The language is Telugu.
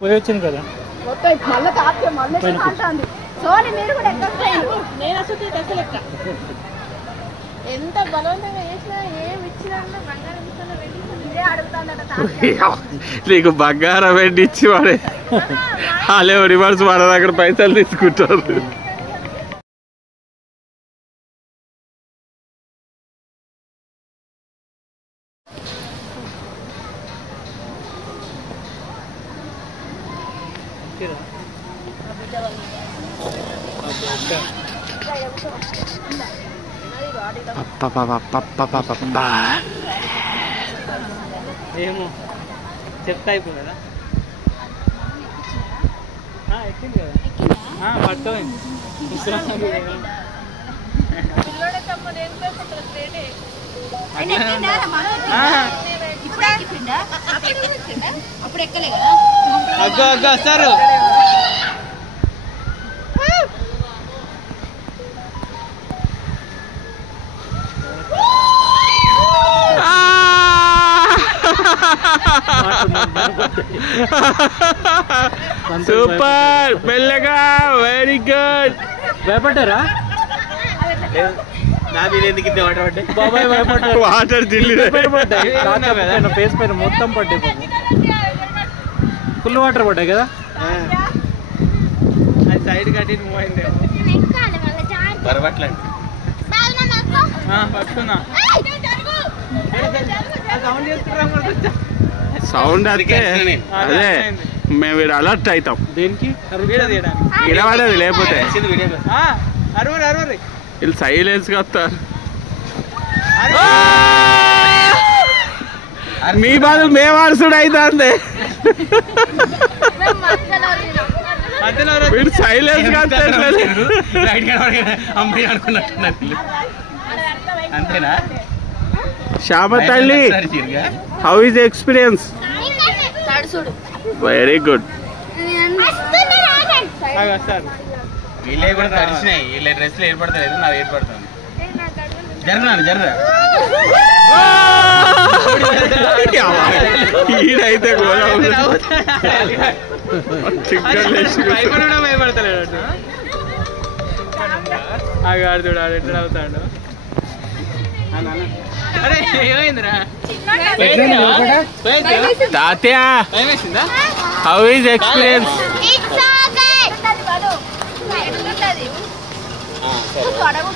పోయి వచ్చింది కదా మొత్తం మళ్ళీ తాపితే మళ్ళీ అంటుంది. సోని మీరు కూడా ఎక్కకపోయారు. నేను అసలు అసలు ఎక్క ఎంత బలవంతంగా వేసినా ఏమి ఇచ్చినా బంగారం ఇస్తున్నా ఇదే అడుగుతాడట. నీకు బంగారం పెట్టి ఇచ్చి వాడే వాళ్ళే రివర్స్ మన దగ్గర పైసలు తీసుకుంటారు. ఏమో చెప్తా అయిపోయింది కదా ఎక్కింది కదా పట్టుకోండి అప్పుడు ఎక్కలే కదా అగ్గో అగ్గో వస్తారు. సూపర్ మెల్లగా వెరీ గుడ్. భయపడ్డారా? బాబాయ్ భయపడ్డారు. వాటర్ ఢిల్లీ ఫేస్ పైన మొత్తం పడ్డాయి. ఫుల్ వాటర్ పడ్డాయి కదా. అది సైడ్ కట్టి మూవ్ అయింది. పట్టుకున్నా సౌండ్ వస్తే అదే మేము వీడు అలర్ట్ అవుతాం. దేనికి వినవాలేదు లేకపోతే అరవరు వీళ్ళు సైలెన్స్ గా వస్తారు. మీ బాధలు మేము ఆడుసుడు అవుతుంది. వీడు సైలెన్స్ గా అంతేనా? శ్యామ తల్లి, how is experience? Very good. వీళ్ళే కూడా తడిసినాయి. వీళ్ళ డ్రెస్లు ఏర్పడతలేదు, నాకు ఏర్పడుతుంది. జరగనాను జర్ర ఈడైతే భయపడతలేడు. ఆగాడుతుడు ఆడు ఎట్లా అవుతాడు. అరే ఏమైందిరా? Tatya, how is experience? అడగు